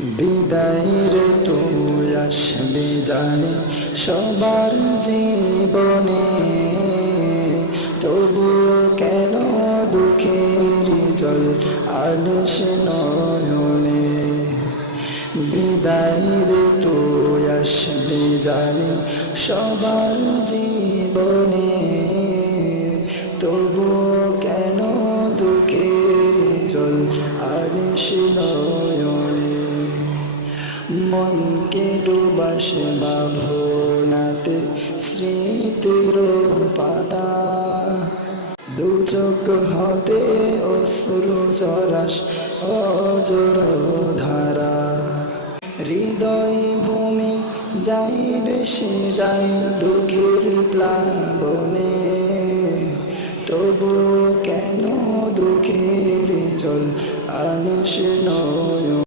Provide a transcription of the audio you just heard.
বিদায়ের তুই আসবি জানি সবার জীবনে, তবু কেন দুঃখের জল আনিস নয়নে। বিদায়ের তুই আসবি জানি সবার জীবনে, তবু কেন দুঃখের জল আনিস নয়নে। মনকে ডুবাসে ভাবনাতে স্মৃতির পাতা, দু চোখ হতে অশ্রু ঝরাস অজর ধারা। হৃদয় ভূমি যাই বেশি যাই দুঃখের প্লাবনে, তবু কেন দুঃখের জল আনিস নয়নে।